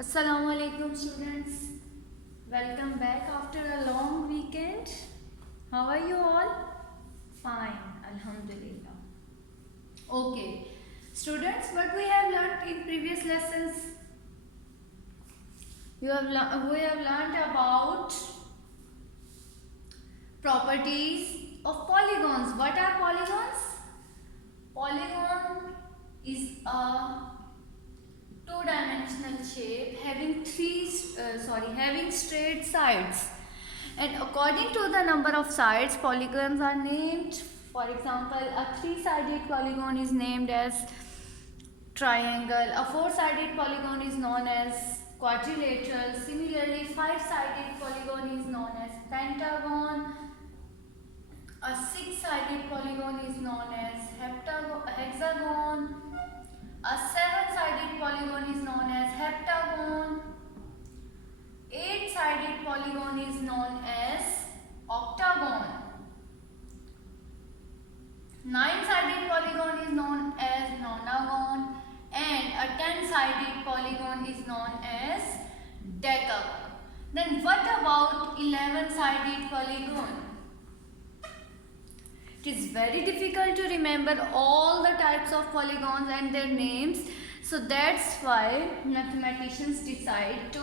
Assalamu alaikum students. Welcome back after a long weekend. How are you all? Fine, Alhamdulillah. Okay, students, what we have learnt in previous lessons? We have learnt about properties of polygons. What are polygons? Polygon is a two-dimensional shape having having straight sides, and according to the number of sides polygons are named. For example, a three-sided polygon is named as triangle, a four-sided polygon is known as quadrilateral. Similarly, five-sided polygon is known as pentagon, a six-sided polygon is known as hexagon, a seven-sided polygon is known as heptagon. Eight-sided polygon is known as octagon. Nine-sided polygon is known as nonagon, and a 10-sided polygon is known as decagon. Then what about 11-sided polygon? It is very difficult to remember all the types of polygons and their names. So that's why mathematicians decide to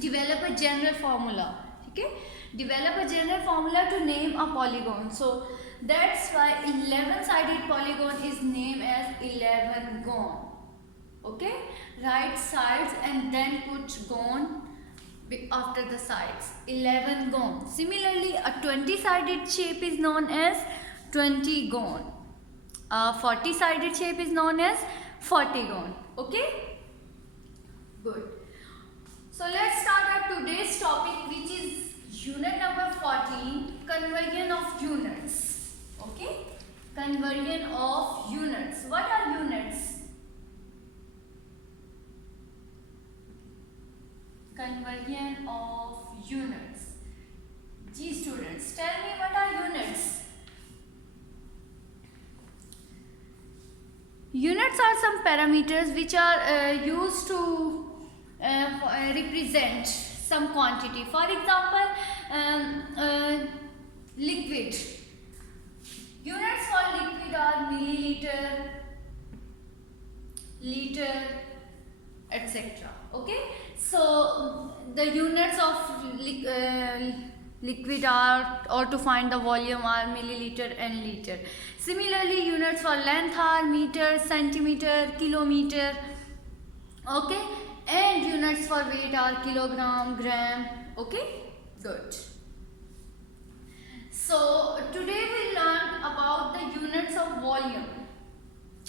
develop a general formula. Okay? Develop a general formula to name a polygon. So that's why 11-sided polygon is named as 11gon. Okay? Write sides and then put gon after the sides. 11gon. Similarly, a 20-sided shape is known as 20gon. A 40-sided shape is known as 40gon. Okay? Good. So let's start our today's topic, which is unit number 14, conversion of units. Okay? Conversion of units. What are units? Conversion of units. G students, tell me what are units? Units are some parameters which are used to represent some quantity. For example, liquid. Units for liquid are milliliter, liter, etc. Okay? So the units of liquid are, or to find the volume, are milliliter and liter. Similarly, units for length are meter, centimeter, kilometer. Okay? And units for weight are kilogram, gram. Okay? Good. So today we learn about the units of volume.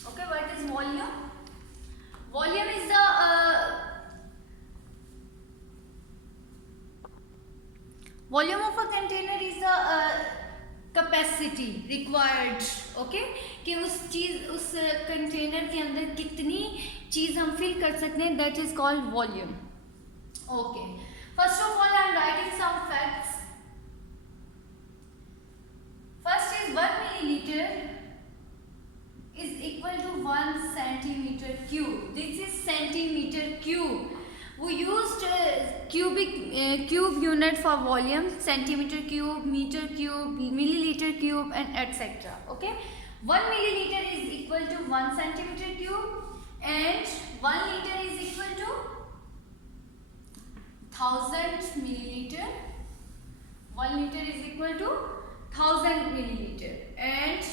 Okay, what is volume? Volume is the volume of a container is the capacity required. Okay, कि उस container के अंदर कितनी चीज हम fill कर सकते हैं, that is called volume. Okay, first of all I am writing some facts. First is 1 milliliter is equal to 1 centimeter cube. This is centimeter cube. We used cube unit for volume, centimeter cube, meter cube, milliliter cube, and etc. Okay, 1 milliliter is equal to 1 centimeter cube, and 1 liter is equal to 1000 milliliter. 1 liter is equal to 1000 milliliter, and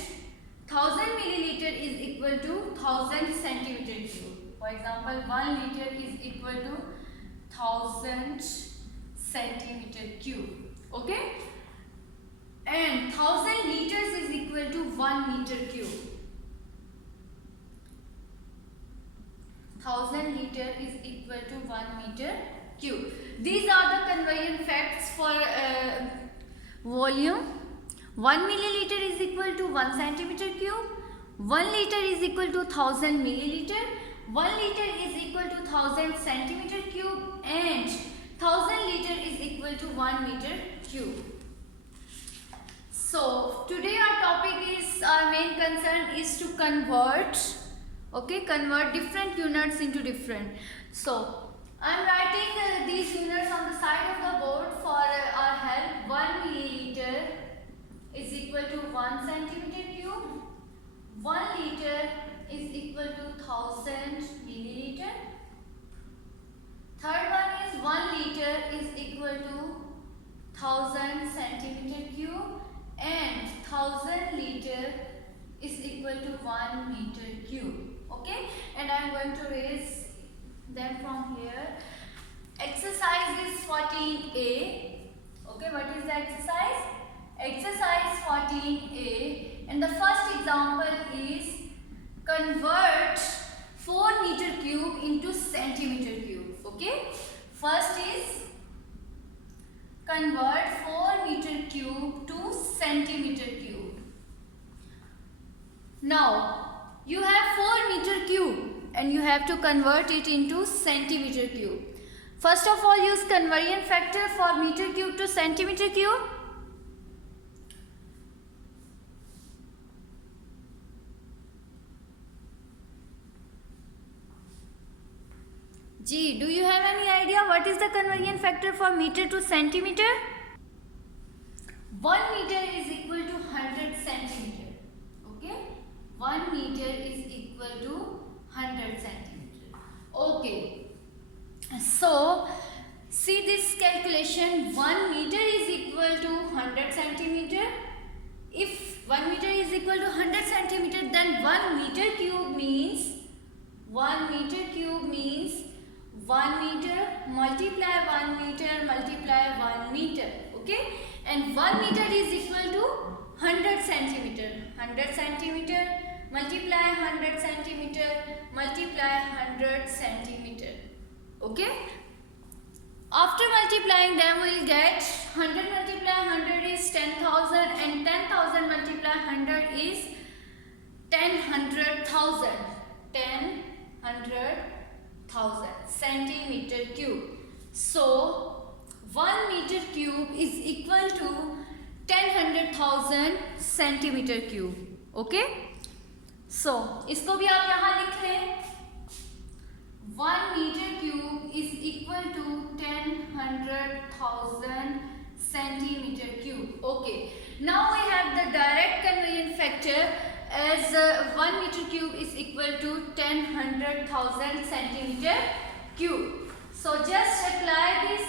1000 milliliter is equal to 1000 centimeter cube. For example, 1 liter is equal to 1000 centimeter cube. Okay? And 1000 liters is equal to 1 meter cube. 1000 liter is equal to 1 meter cube. These are the conversion facts for volume. 1 milliliter is equal to 1 centimeter cube. 1 liter is equal to 1000 milliliter. 1 liter is equal to 1000 centimeter cube, and 1000 liter is equal to 1 meter cube. So today our topic is, our main concern is to convert Okay, convert different units into different. So I'm writing these units on the side of the board for our help. 1 milliliter is equal to 1 centimeter cube. 1 liter is equal to 1000 milliliter. Third one is 1 liter is equal to 1000 centimeter cube, and 1000 liter is equal to 1 meter cube. Okay, and I am going to raise them from here. Exercise is 14a. Okay, what is the exercise? Exercise 14a, and the first example is convert 4 meter cube into centimeter cube. Okay, first is convert 4 meter cube to centimeter cube. Now you have 4 meter cube and you have to convert it into centimeter cube. First of all, use conversion factor for meter cube to centimeter cube. G, do you have any idea what is the conversion factor for meter to centimeter? 1 meter is equal to 100 centimeter. Okay, 1 meter is equal to 100 centimeter. Okay, so see this calculation. 1 meter is equal to 100 centimeter. If 1 meter is equal to 100 centimeter, then 1 meter cube means 1 meter cube means 1 meter multiply 1 meter multiply 1 meter. Okay, and 1 meter is equal to 100 centimeter. 100 centimeter multiply 100 centimeter multiply 100 centimeter. Okay, after multiplying them we will get 100 multiply 100 is 10,000, and 10,000 multiply 100 is 10,100,000. 10,100,000 centimeter cube. So 1 meter cube is equal to 10,100,000 centimeter cube. Okay, so इसको भी आप यहाँ लिख लें. 1 meter cube is equal to 10,100,000 centimeter cube. Okay, now we have the direct conversion factor, as 1 meter cube is equal to 10,100,000 centimeter cube. So just apply this.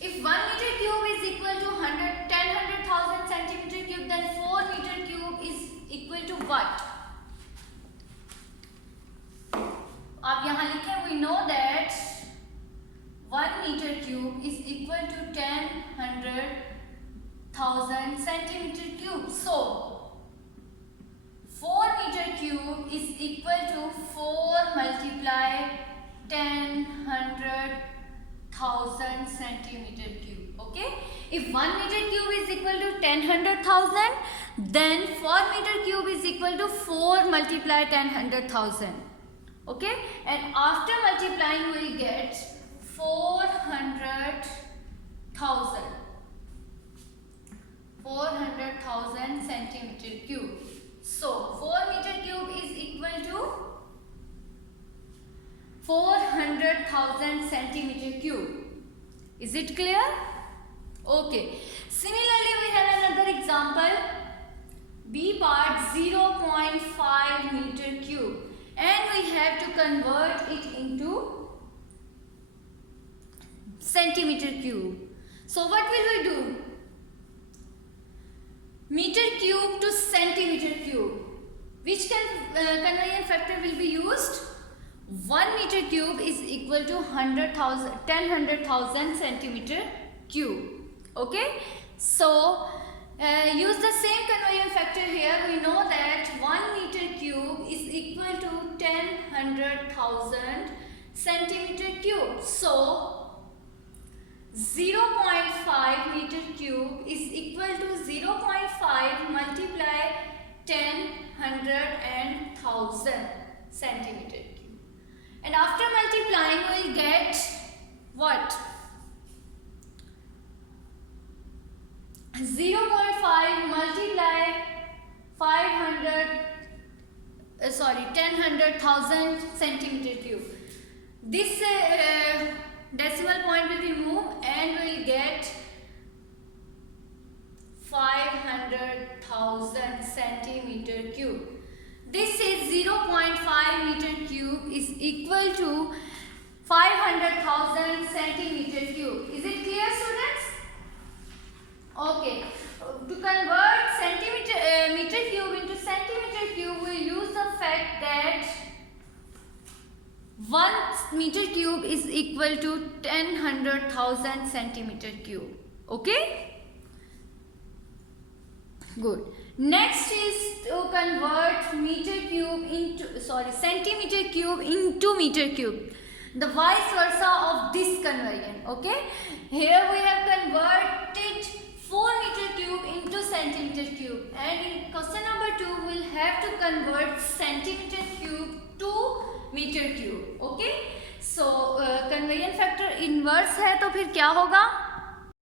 If 1 meter cube is equal to 10,100,000 centimeter cube, then 4 meter cube is equal to what? आप यहाँ लिखें. We know that 1 meter cube is equal to 10,100,000 centimeter cube. So 4 meter cube is equal to 4 multiply 10,100,000 centimeter cube. Okay, if 1 meter cube is equal to 10,100,000, then 4 meter cube is equal to 4 multiply 10,100,000. Okay, and after multiplying we will get 400,000 centimeter cube. So 4 meter cube is equal to 400,000 centimeter cube. Is it clear? Okay, similarly we have another example. B part 0.5 meter cube, and we have to convert it into centimeter cube. So what will we do? Meter cube to centimeter cube. Which conversion factor will be used? 1 meter cube is equal to 10,100,000 centimeter cube. Okay, so use the same conversion factor here. We know that 1 meter cube is equal to 10,100,000 centimeter cube. So 0.5 meter cube is equal to 0.5 multiply 10,100 and 1,000 centimeter cube. And after multiplying we will get what? 0.5 multiply 500 sorry 10,100,000 centimeter cube. This decimal point will be moved and we'll get 500,000 centimeter cube. This is 0.5 meter cube is equal to 500,000 centimeter cube. Is it clear, students? Okay. To convert meter cube into centimeter cube, we use the fact that 1 meter cube is equal to 10,100,000 centimeter cube. Okay? Good. Next is to convert centimeter cube into meter cube. The vice versa of this conversion. Okay? Here we have converted 4 meter cube into centimeter cube, and in question number 2 we will have to convert centimeter cube to meter cube. Okay? So conversion factor inverse है तो फिर क्या होगा?